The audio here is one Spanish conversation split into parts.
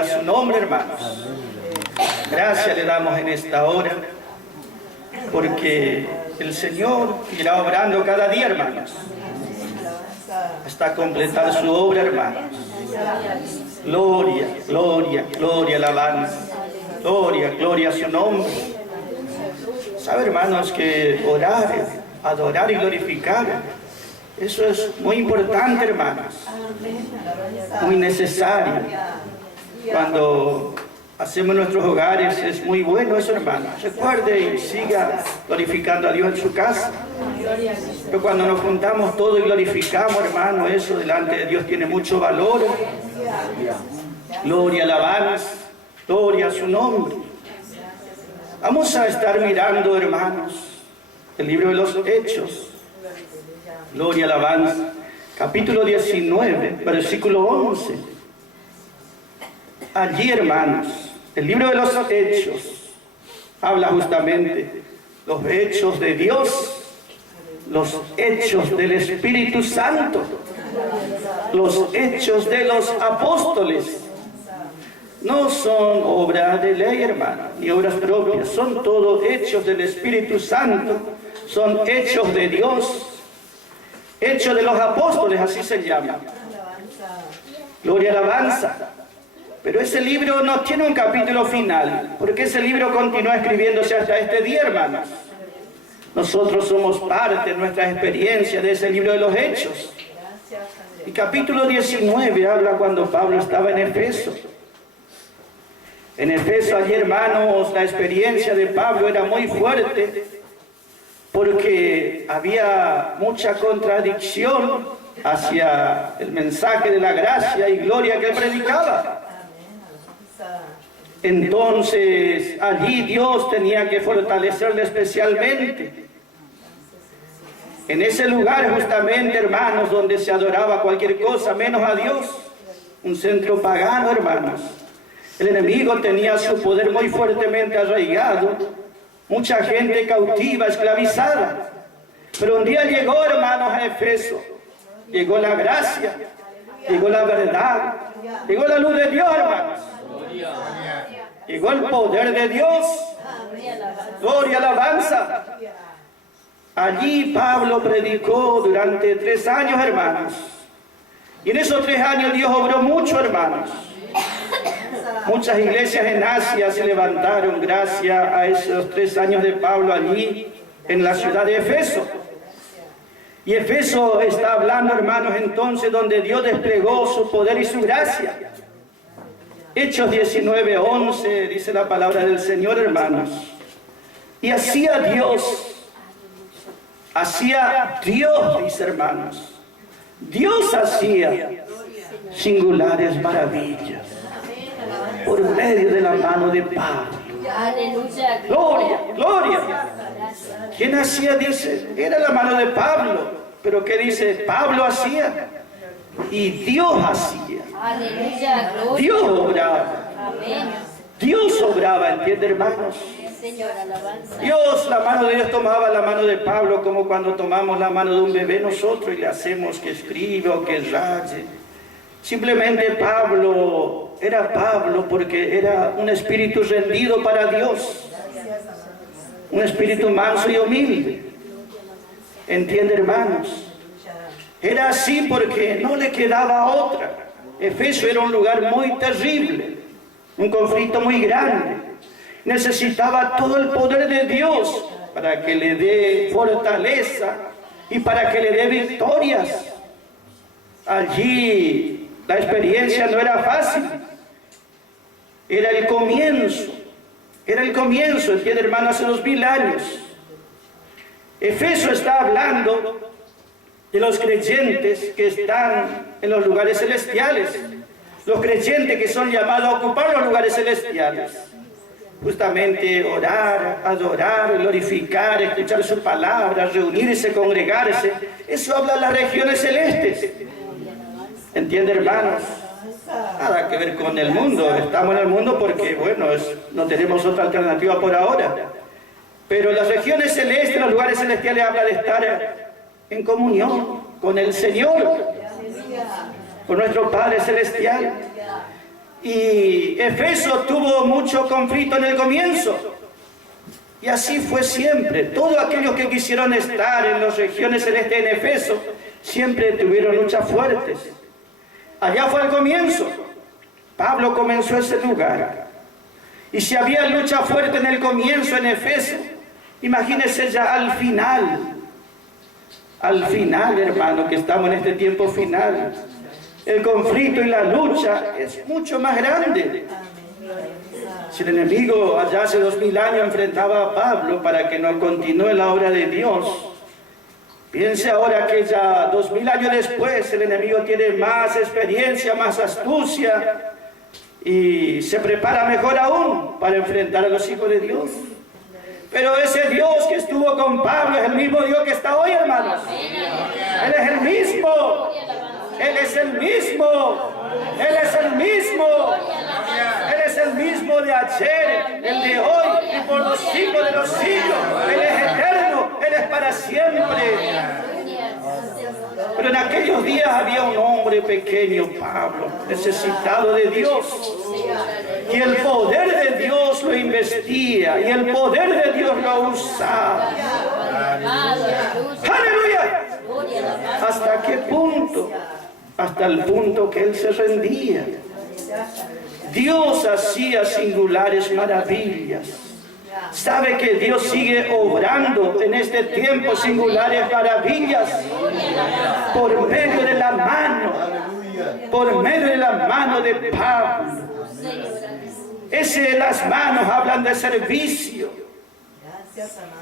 Gloria a su nombre, hermanos. Gracias le damos en esta hora, porque el Señor irá obrando cada día, hermanos, hasta completar su obra, hermanos. Gloria, gloria, gloria, alabanza. Gloria, gloria a su nombre. ¿Sabe, hermanos, que orar, adorar y glorificar, eso es muy importante, hermanos? Muy necesario. Cuando hacemos nuestros hogares es muy bueno eso, hermanos. Recuerde y siga glorificando a Dios en su casa. Pero cuando nos juntamos todos y glorificamos, hermano, eso delante de Dios tiene mucho valor. Gloria, alabanza, gloria a su nombre. Vamos a estar mirando, hermanos, el libro de los Hechos. Gloria, alabanza. Capítulo 19, versículo 11. Allí, hermanos, el libro de los Hechos habla justamente los hechos de Dios, los hechos del Espíritu Santo, los hechos de los apóstoles. No son obras de ley, hermano, ni obras propias, son todos hechos del Espíritu Santo, son hechos de Dios, hechos de los apóstoles, así se llama. Gloria, alabanza. Pero ese libro no tiene un capítulo final, porque ese libro continúa escribiéndose hasta este día, hermanos. Nosotros somos parte de nuestra experiencia de ese libro de los Hechos. Y capítulo 19 habla cuando Pablo estaba en Efeso. En Efeso, allí, hermanos, la experiencia de Pablo era muy fuerte, porque había mucha contradicción hacia el mensaje de la gracia y gloria que él predicaba. Entonces, allí Dios tenía que fortalecerle especialmente. En ese lugar, justamente, hermanos, donde se adoraba cualquier cosa menos a Dios, un centro pagano, hermanos. El enemigo tenía su poder muy fuertemente arraigado, mucha gente cautiva, esclavizada. Pero un día llegó, hermanos, a Efeso, llegó la gracia, llegó la verdad, llegó la luz de Dios, hermanos. Llegó el poder de Dios. Gloria, alabanza. Allí Pablo predicó durante 3 años, hermanos. Y en esos 3 años Dios obró mucho, hermanos. Muchas iglesias en Asia se levantaron gracias a esos 3 años de Pablo allí en la ciudad de Efeso. Y Efeso está hablando, hermanos, entonces donde Dios desplegó su poder y su gracia. Hechos 19:11 dice la palabra del Señor, hermanos. Y hacía Dios, dice, hermanos. Dios hacía singulares maravillas por medio de la mano de Pablo. Gloria, gloria. ¿Quién hacía? Dice, era la mano de Pablo. Pero ¿qué dice? Pablo hacía y Dios hacía. Dios obraba. Dios obraba, ¿entiende, hermanos? Dios, la mano de Dios tomaba la mano de Pablo como cuando tomamos la mano de un bebé nosotros y le hacemos que escriba o que raye. Simplemente Pablo era Pablo porque era un espíritu rendido para Dios, un espíritu manso y humilde. ¿Entiende, hermanos? Era así porque no le quedaba otra. Efeso era un lugar muy terrible, un conflicto muy grande. Necesitaba todo el poder de Dios para que le dé fortaleza y para que le dé victorias. Allí la experiencia no era fácil. Era el comienzo, entiende, hermano, hace 2000 años. Efeso está hablando de los creyentes que están en los lugares celestiales, los creyentes que son llamados a ocupar los lugares celestiales. Justamente orar, adorar, glorificar, escuchar su palabra, reunirse, congregarse. Eso habla de las regiones celestes. ¿Entiende, hermanos? Nada que ver con el mundo. Estamos en el mundo porque, bueno, no tenemos otra alternativa por ahora. Pero las regiones celestes, los lugares celestiales, habla de estar en comunión con el Señor, con nuestro Padre Celestial. Y Efeso tuvo mucho conflicto en el comienzo. Y así fue siempre. Todos aquellos que quisieron estar en las regiones celestes en Efeso, siempre tuvieron luchas fuertes. Allá fue el comienzo. Pablo comenzó ese lugar. Y si había lucha fuerte en el comienzo en Efeso, imagínense ya al final. Al final, hermano, que estamos en este tiempo final. El conflicto y la lucha es mucho más grande. Si el enemigo allá hace 2000 años enfrentaba a Pablo para que no continúe la obra de Dios, piense ahora que ya 2000 años después el enemigo tiene más experiencia, más astucia y se prepara mejor aún para enfrentar a los hijos de Dios. Pero ese Dios que estuvo con Pablo es el mismo Dios que está hoy, hermanos. Él es el mismo. Él es el mismo. Él es el mismo. Él es el mismo de ayer, el de hoy y por los siglos de los siglos. Él es eterno. Él es para siempre. Pero en aquellos días había un hombre pequeño, Pablo, necesitado de Dios. Y el poder de Dios lo investía. Y el poder de Dios lo usaba. ¡Aleluya! ¿Hasta qué punto? Hasta el punto que él se rendía. Dios hacía singulares maravillas. ¿Sabe que Dios sigue obrando en este tiempo singulares maravillas? Por medio de la mano. Por medio de la mano de Pablo. Las manos hablan de servicio.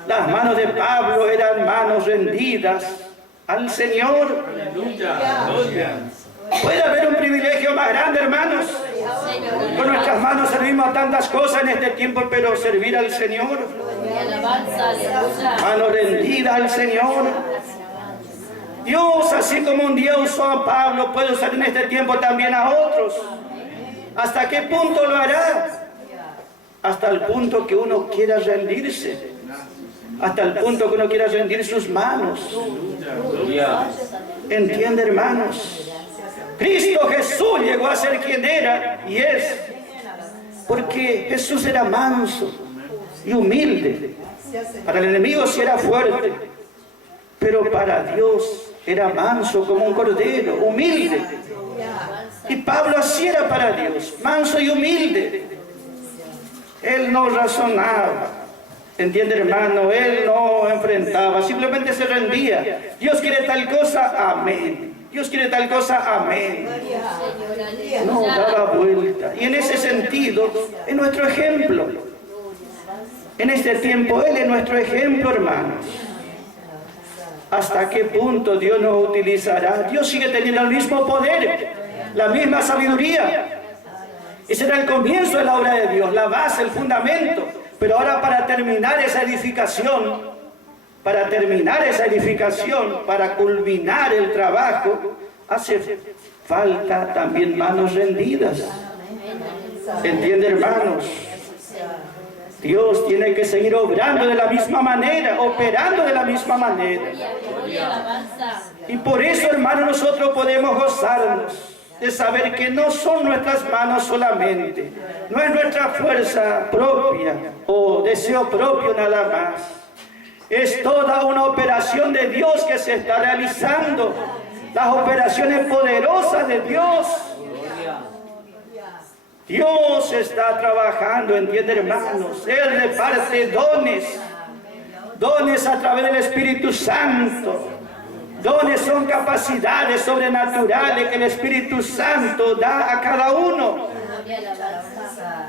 Las manos de Pablo eran manos rendidas al Señor. Puede haber un privilegio más grande, hermanos. Con nuestras manos servimos a tantas cosas en este tiempo, pero servir al Señor. Manos rendidas al Señor. Dios, así como un día usó a Pablo, puede usar en este tiempo también a otros. ¿Hasta qué punto lo hará? Hasta el punto que uno quiera rendirse. Hasta el punto que uno quiera rendir sus manos. ¿Entiende, hermanos? Cristo Jesús llegó a ser quien era y es. Porque Jesús era manso y humilde. Para el enemigo sí era fuerte. Pero para Dios era manso como un cordero, humilde. Y Pablo así era para Dios, manso y humilde. Él no razonaba. ¿Entiende, hermano? Él no enfrentaba, simplemente se rendía. Dios quiere tal cosa, amén. Dios quiere tal cosa, amén. No daba vuelta. Y en ese sentido, es nuestro ejemplo. En este tiempo, Él es nuestro ejemplo, hermanos. ¿Hasta qué punto Dios nos utilizará? Dios sigue teniendo el mismo poder, la misma sabiduría. Ese era el comienzo de la obra de Dios, la base, el fundamento. Pero ahora para terminar esa edificación, para culminar el trabajo, hace falta también manos rendidas. ¿Entiende, hermanos? Dios tiene que seguir obrando de la misma manera, operando de la misma manera. Y por eso, hermanos, nosotros podemos gozarnos de saber que no son nuestras manos solamente, no es nuestra fuerza propia o deseo propio nada más. Es toda una operación de Dios que se está realizando, las operaciones poderosas de Dios. Dios está trabajando, ¿entiende, hermanos? Él reparte dones a través del Espíritu Santo. Dones son capacidades sobrenaturales que el Espíritu Santo da a cada uno.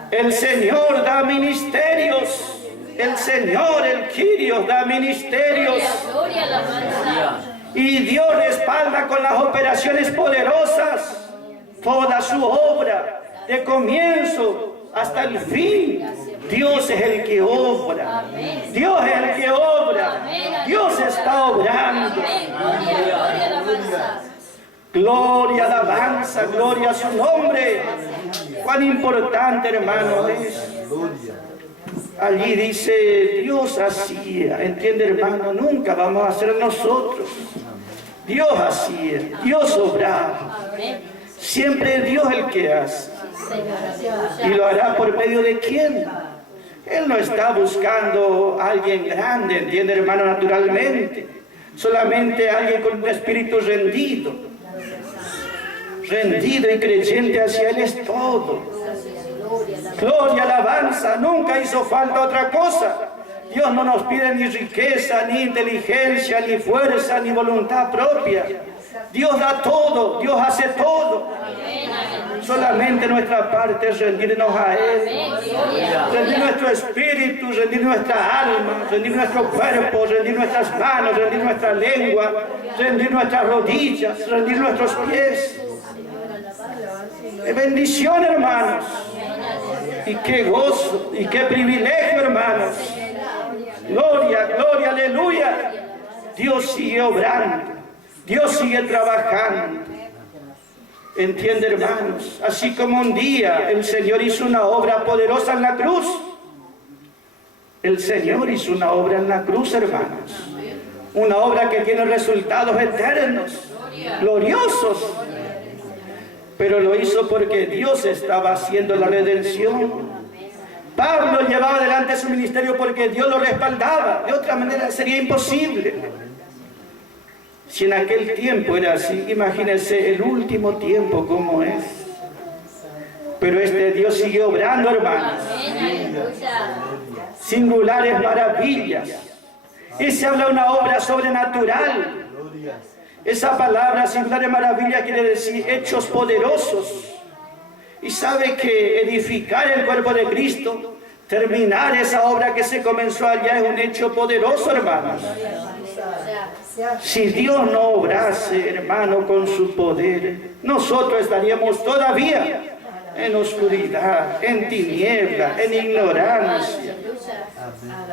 El Señor da ministerios. El Señor, el Kyrios, da ministerios. Y Dios respalda con las operaciones poderosas toda su obra, de comienzo hasta el fin. Dios es el que obra. Dios es el que obra. Dios está obrando. Gloria, alabanza, gloria a su nombre. Cuán importante, hermano, es. Allí dice, Dios hacía. ¿Entiende, hermano? Nunca vamos a ser nosotros. Dios hacía, Dios obraba. Siempre es Dios el que hace. ¿Y lo hará por medio de quién? Él no está buscando a alguien grande, entiende, hermano, naturalmente. Solamente alguien con un espíritu rendido. Rendido y creyente hacia Él es todo. Gloria, alabanza, nunca hizo falta otra cosa. Dios no nos pide ni riqueza, ni inteligencia, ni fuerza, ni voluntad propia. Dios da todo, Dios hace todo. Solamente nuestra parte es rendirnos a Él. Rendir nuestro espíritu, rendir nuestra alma, rendir nuestro cuerpo, rendir nuestras manos, rendir nuestra lengua, rendir nuestras rodillas, rendir nuestros pies. ¡Qué bendición, hermanos! Y qué gozo, y qué privilegio, hermanos. Gloria, gloria, aleluya. Dios sigue obrando, Dios sigue trabajando. Entiende, hermanos, así como un día el Señor hizo una obra poderosa en la cruz. El Señor hizo una obra en la cruz, hermanos. Una obra que tiene resultados eternos, gloriosos. Pero lo hizo porque Dios estaba haciendo la redención. Pablo llevaba adelante su ministerio porque Dios lo respaldaba. De otra manera sería imposible. Si en aquel tiempo era así, imagínense el último tiempo como es. Pero este Dios sigue obrando, hermanos. Singulares maravillas. Y se habla de una obra sobrenatural. Esa palabra, singulares maravillas, quiere decir hechos poderosos. Y sabe que edificar el cuerpo de Cristo, terminar esa obra que se comenzó allá, es un hecho poderoso, hermanos. Si Dios no obrase, hermano, con su poder, nosotros estaríamos todavía en oscuridad, en tiniebla, en ignorancia.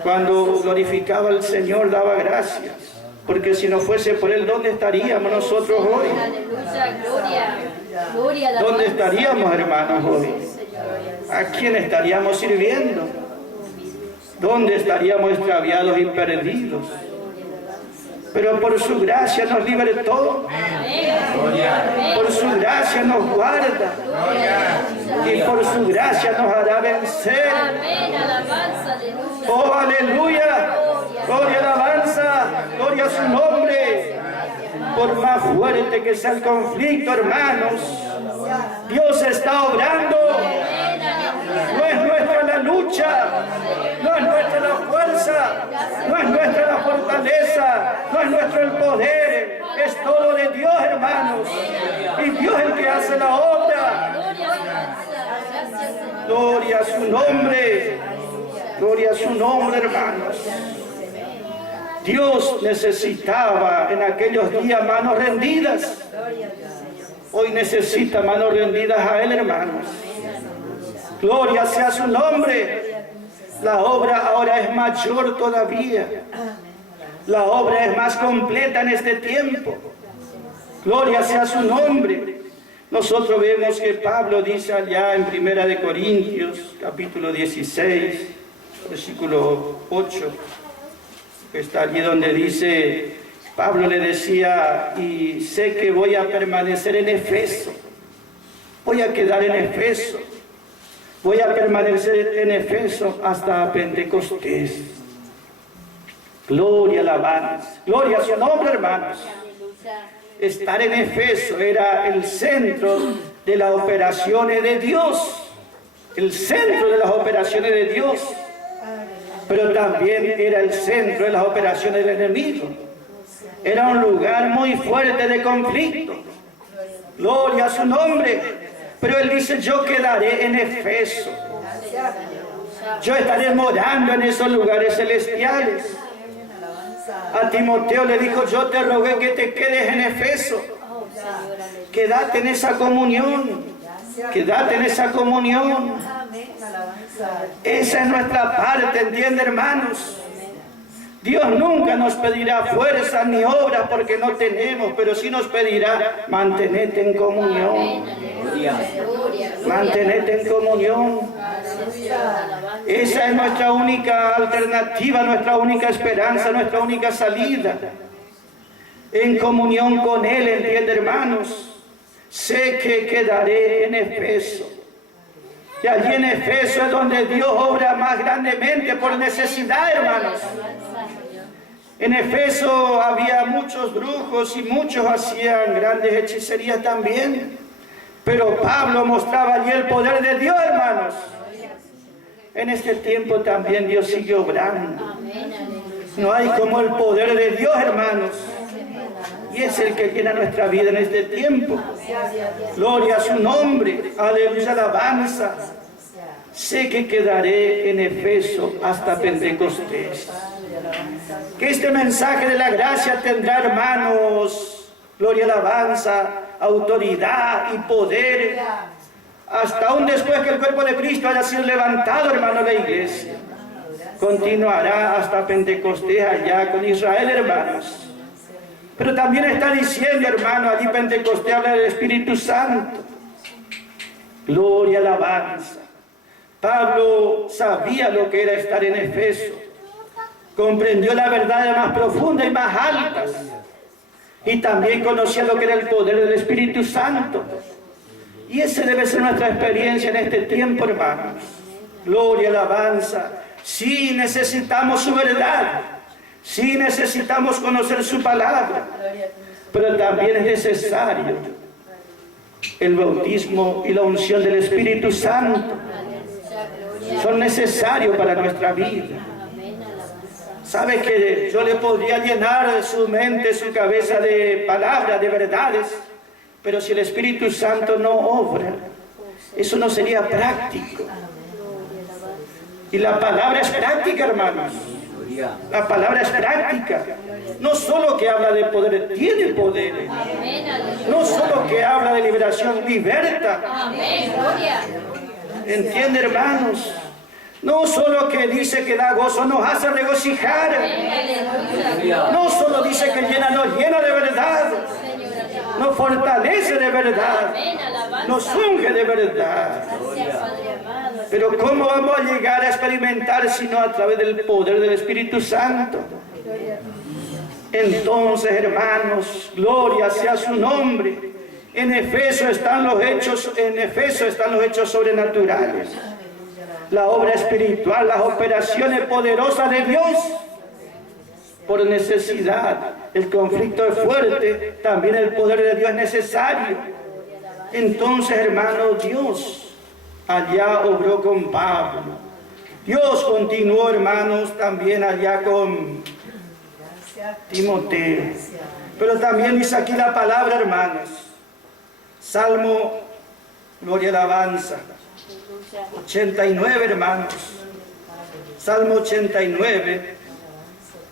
Cuando glorificaba al Señor, daba gracias. Porque si no fuese por Él, ¿dónde estaríamos nosotros hoy? ¿Dónde estaríamos, hermanos, hoy? ¿A quién estaríamos sirviendo? ¿Dónde estaríamos extraviados y perdidos? Pero por su gracia nos libertó. Por su gracia nos guarda. Y por su gracia nos hará vencer. Oh, aleluya. Gloria, alabanza. Gloria a su nombre. Por más fuerte que sea el conflicto, hermanos, Dios está obrando. No es nuestra la lucha, no es nuestra la fuerza, no es nuestra la fortaleza, no es nuestro el poder, es todo de Dios, hermanos. Y Dios es el que hace la obra. Gloria a su nombre, gloria a su nombre, hermanos. Dios necesitaba en aquellos días manos rendidas. Hoy necesita manos rendidas a Él, hermanos. Gloria sea su nombre. La obra ahora es mayor todavía. La obra es más completa en este tiempo. Gloria sea su nombre. Nosotros vemos que Pablo dice allá en 1 Corintios, capítulo 16, versículo 8, que está allí donde dice, Pablo le decía, y sé que voy a permanecer en Efeso, voy a quedar en Efeso, voy a permanecer en Efeso hasta Pentecostés. Gloria, alabanza, gloria a su nombre, hermanos. Estar en Efeso era el centro de las operaciones de Dios, el centro de las operaciones de Dios, pero también era el centro de las operaciones del enemigo. Era un lugar muy fuerte de conflicto. Gloria a su nombre. Pero él dice, yo quedaré en Efeso. Yo estaré morando en esos lugares celestiales. A Timoteo le dijo, yo te rogué que te quedes en Efeso. Quédate en esa comunión. Quédate en esa comunión. Esa es nuestra parte, ¿entiende, hermanos? Dios nunca nos pedirá fuerza ni obras porque no tenemos, pero sí nos pedirá mantenerte en comunión. Mantenerte en comunión. Esa es nuestra única alternativa, nuestra única esperanza, nuestra única salida. En comunión con Él, ¿entiende, hermanos? Sé que quedaré en Efeso. Y allí en Efeso es donde Dios obra más grandemente por necesidad, hermanos. En Efeso había muchos brujos y muchos hacían grandes hechicerías también. Pero Pablo mostraba allí el poder de Dios, hermanos. En este tiempo también Dios sigue obrando. No hay como el poder de Dios, hermanos. Y es el que llena nuestra vida en este tiempo. Gloria a su nombre. Aleluya, alabanza. Sé que quedaré en Efeso hasta Pentecostés. Que este mensaje de la gracia tendrá, hermanos, gloria, alabanza, autoridad y poder, hasta aún después que el cuerpo de Cristo haya sido levantado, hermano, la iglesia. Continuará hasta Pentecostés allá con Israel, hermanos. Pero también está diciendo, hermano, allí Pentecostés habla del Espíritu Santo. Gloria, alabanza. Pablo sabía lo que era estar en Efeso. Comprendió la verdad más profunda y más altas. Y también conocía lo que era el poder del Espíritu Santo. Y esa debe ser nuestra experiencia en este tiempo, hermanos. Gloria, alabanza. Sí necesitamos su verdad. Sí necesitamos conocer su palabra. Pero también es necesario el bautismo y la unción del Espíritu Santo. Son necesarios para nuestra vida. ¿Sabe que yo le podría llenar su mente, su cabeza de palabras, de verdades? Pero si el Espíritu Santo no obra, eso no sería práctico. Y la palabra es práctica, hermanos. La palabra es práctica. No solo que habla de poder, tiene poder. No solo que habla de liberación, liberta. ¿Entiende, hermanos? No solo que dice que da gozo, nos hace regocijar. No solo dice que llena, nos llena de verdad. Nos fortalece de verdad. Nos unge de verdad. Pero ¿cómo vamos a llegar a experimentar sino a través del poder del Espíritu Santo? Entonces, hermanos, gloria sea su nombre. En Efeso están los hechos sobrenaturales. La obra espiritual, las operaciones poderosas de Dios. Por necesidad, el conflicto es fuerte, también el poder de Dios es necesario. Entonces, hermanos, Dios allá obró con Pablo. Dios continuó, hermanos, también allá con Timoteo. Pero también dice aquí la palabra, hermanos. Salmo, gloria, alabanza. 89, hermanos. Salmo 89,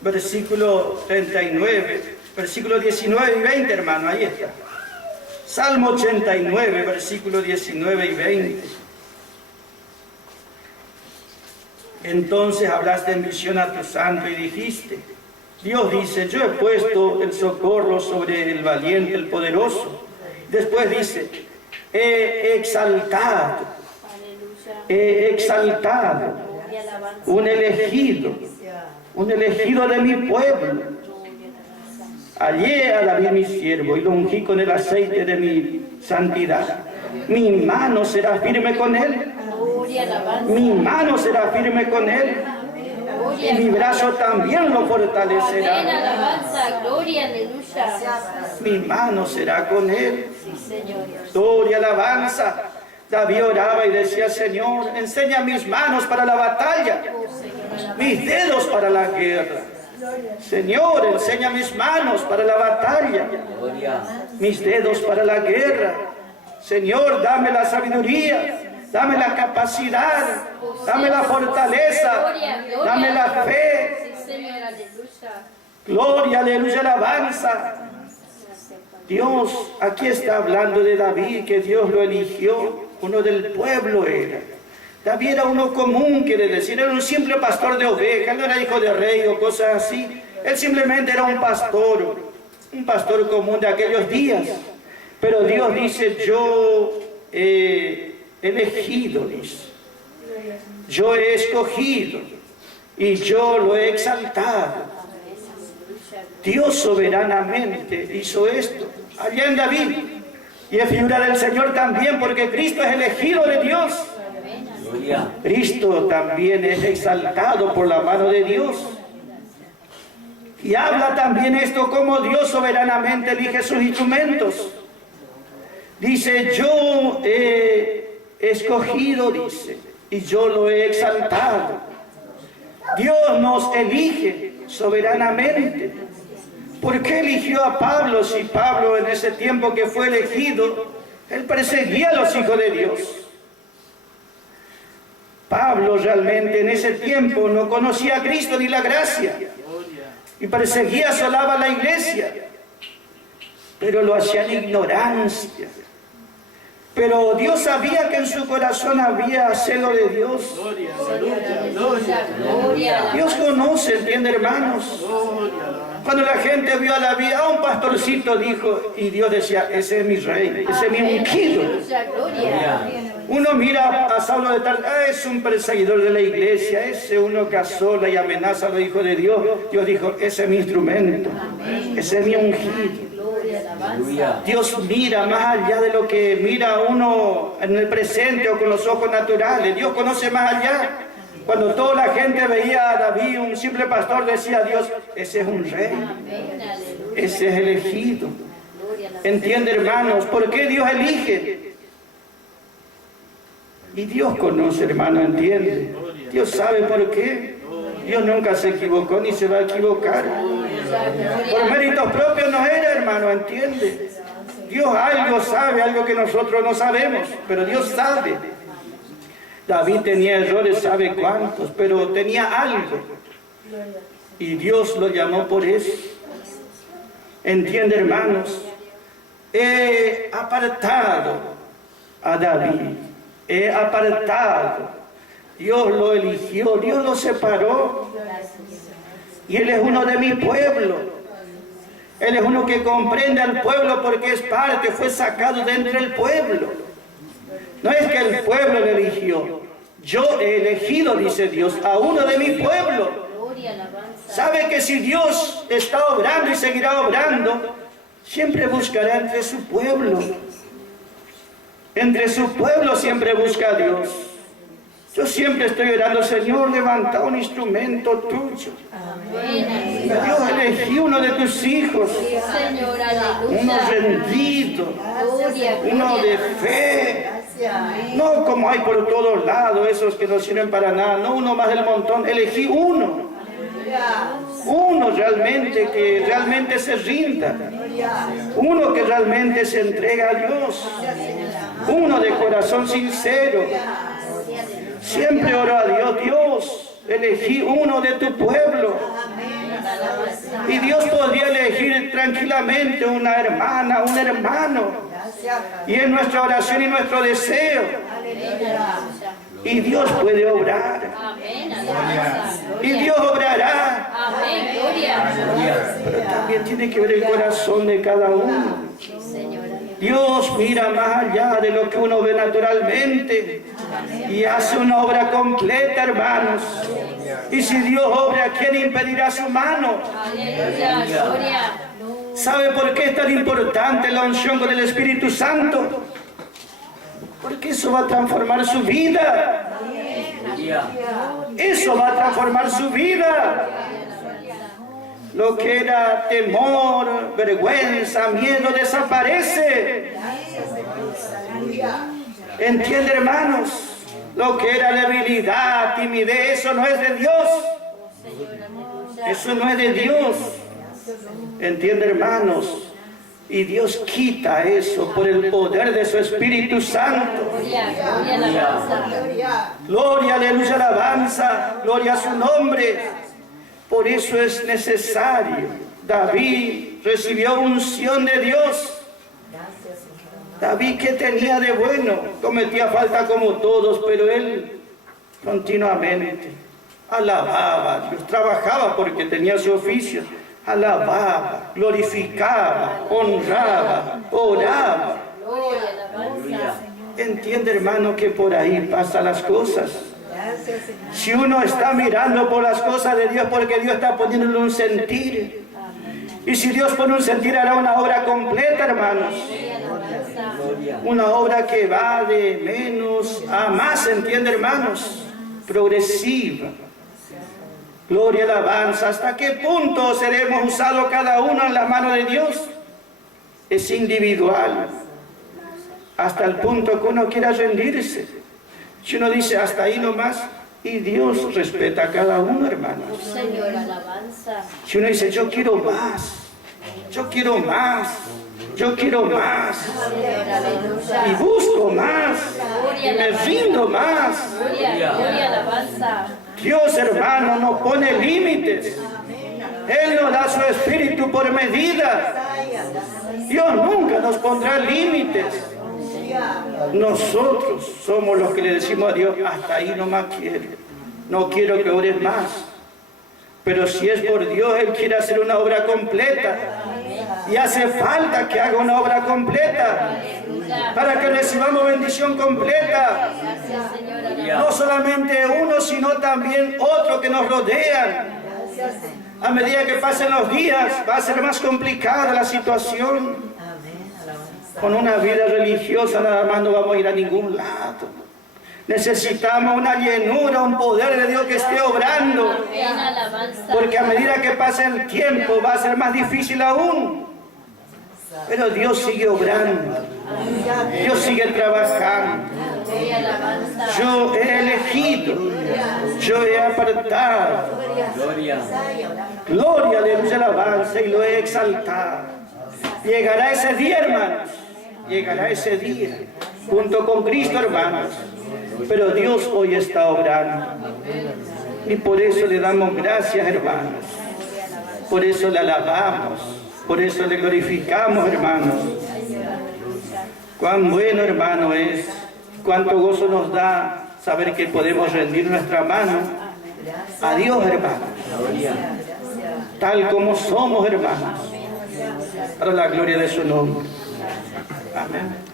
versículo 39, versículo 19 y 20, hermano, ahí está. Salmo 89, versículo 19 y 20. Entonces hablaste en visión a tu santo y dijiste, Dios dice, yo he puesto el socorro sobre el valiente, el poderoso. Después dice, he exaltado un elegido de mi pueblo. Hallé a David mi siervo y lo ungí con el aceite de mi santidad. Mi mano será firme con él. Mi mano será firme con él. Y mi brazo también lo fortalecerá. Mi mano será con él. Gloria, alabanza. David oraba y decía, Señor, enseña mis manos para la batalla, mis dedos para la guerra. Señor, enseña mis manos para la batalla, mis dedos para la guerra. Señor, dame la sabiduría, dame la capacidad, dame la fortaleza, dame la fe. Gloria, aleluya, alabanza. Dios aquí está hablando de David, que Dios lo eligió, uno del pueblo era. David era uno común, quiere decir, era un simple pastor de ovejas, no era hijo de rey o cosas así. Él simplemente era un pastor común de aquellos días. Pero Dios dice, yo he elegido, dice. Yo he escogido y yo lo he exaltado. Dios soberanamente hizo esto, allá en David, y es figura del Señor también, porque Cristo es elegido de Dios. Cristo también es exaltado por la mano de Dios. Y habla también esto como Dios soberanamente elige sus instrumentos. Dice, yo he escogido, dice, y yo lo he exaltado. Dios nos elige soberanamente. ¿Por qué eligió a Pablo si Pablo en ese tiempo que fue elegido, él perseguía a los hijos de Dios? Pablo realmente en ese tiempo no conocía a Cristo ni la gracia y perseguía, asolaba a la iglesia, pero lo hacía en ignorancia. Pero Dios sabía que en su corazón había celo de Dios. Dios conoce, ¿entiende, hermanos? Cuando la gente vio a la vida, un pastorcito dijo, y Dios decía, ese es mi rey, ese es mi ungido. Uno mira a Saulo de Tarso, es un perseguidor de la iglesia, ese uno que asola y amenaza a los hijos de Dios. Dios dijo, ese es mi instrumento, ese es mi ungido. Dios mira más allá de lo que mira uno en el presente o con los ojos naturales. Dios conoce más allá. Cuando toda la gente veía a David, un simple pastor, decía a Dios, ese es un rey, ese es elegido. ¿Entiende, hermanos? ¿Por qué Dios elige? Y Dios conoce, hermano, ¿entiende? Dios sabe por qué. Dios nunca se equivocó ni se va a equivocar. Por méritos propios no era, hermano, ¿entiende? Dios algo sabe, algo que nosotros no sabemos, pero Dios sabe. David tenía errores, sabe cuántos, pero tenía algo. Y Dios lo llamó por eso. ¿Entiende, hermanos? He apartado a David. He apartado. Dios lo eligió, Dios lo separó. Y Él es uno de mi pueblo. Él es uno que comprende al pueblo porque es parte, fue sacado de entre el pueblo. No es que el pueblo le eligió. Yo he elegido, dice Dios, a uno de mi pueblo. Sabe que si Dios está obrando y seguirá obrando, siempre buscará entre su pueblo. Entre su pueblo siempre busca a Dios. Yo siempre estoy orando, Señor, levanta un instrumento tuyo. Dios, elegí uno de tus hijos, uno rendido, uno de fe. No como hay por todos lados, esos que no sirven para nada, no uno más del montón, elegí uno. Uno realmente que realmente se rinda, uno que realmente se entrega a Dios, uno de corazón sincero. Siempre oro a Dios, Dios, elegí uno de tu pueblo. Y Dios podría elegir tranquilamente una hermana, un hermano. Y en nuestra oración y nuestro deseo. Y Dios puede obrar. Y Dios obrará. Pero también tiene que ver el corazón de cada uno. Dios mira más allá de lo que uno ve naturalmente y hace una obra completa, hermanos. Y si Dios obra, ¿quién impedirá su mano? ¿Sabe por qué es tan importante la unción con el Espíritu Santo? Porque eso va a transformar su vida. Eso va a transformar su vida. Lo que era temor, vergüenza, miedo, desaparece. ¿Entiende, hermanos? Lo que era debilidad, timidez, eso no es de Dios. Eso no es de Dios. ¿Entiende, hermanos? Y Dios quita eso por el poder de su Espíritu Santo. Gloria, aleluya, alabanza, gloria a su nombre. Por eso es necesario. David recibió unción de Dios. David, ¿qué tenía de bueno? Cometía falta como todos, pero él continuamente alababa a Dios, trabajaba porque tenía su oficio, alababa, glorificaba, honraba, oraba. Entiende, hermano, que por ahí pasan las cosas. Si uno está mirando por las cosas de Dios, porque Dios está poniéndole un sentir. Y si Dios pone un sentir, hará una obra completa, hermanos. Una obra que va de menos a más, ¿entiende, hermanos? Progresiva. Gloria, alabanza. ¿Hasta qué punto seremos usados cada uno en la mano de Dios? Es individual. Hasta el punto que uno quiera rendirse. Si uno dice hasta ahí nomás, y Dios respeta a cada uno, hermanos. Señor, alabanza. Si uno dice, yo quiero más, yo quiero más, yo quiero más, y busco más, y me rindo más. Gloria, alabanza. Dios, hermano, no pone límites. Él nos da su espíritu por medida. Dios nunca nos pondrá límites. Nosotros somos los que le decimos a Dios, hasta ahí nomás quiero. No quiero que ores más. Pero si es por Dios, Él quiere hacer una obra completa. Y hace falta que haga una obra completa para que recibamos bendición completa. No solamente uno, sino también otros que nos rodean. A medida que pasen los días, va a ser más complicada la situación. Con una vida religiosa nada más no vamos a ir a ningún lado. Necesitamos una llenura, un poder de Dios que esté obrando. Porque a medida que pasa el tiempo va a ser más difícil aún. Pero Dios sigue obrando. Dios sigue trabajando. Yo he elegido. Yo he apartado. Gloria, aleluya, alabanza, y lo he exaltado. Llegará ese día, hermanos. Llegará ese día. Junto con Cristo, hermanos. Pero Dios hoy está obrando. Y por eso le damos gracias, hermanos. Por eso le alabamos. Por eso le glorificamos, hermanos. Cuán bueno, hermano, es. Cuánto gozo nos da saber que podemos rendir nuestra mano a Dios, hermanos. Tal como somos, hermanos. Para la gloria de su nombre. Amén.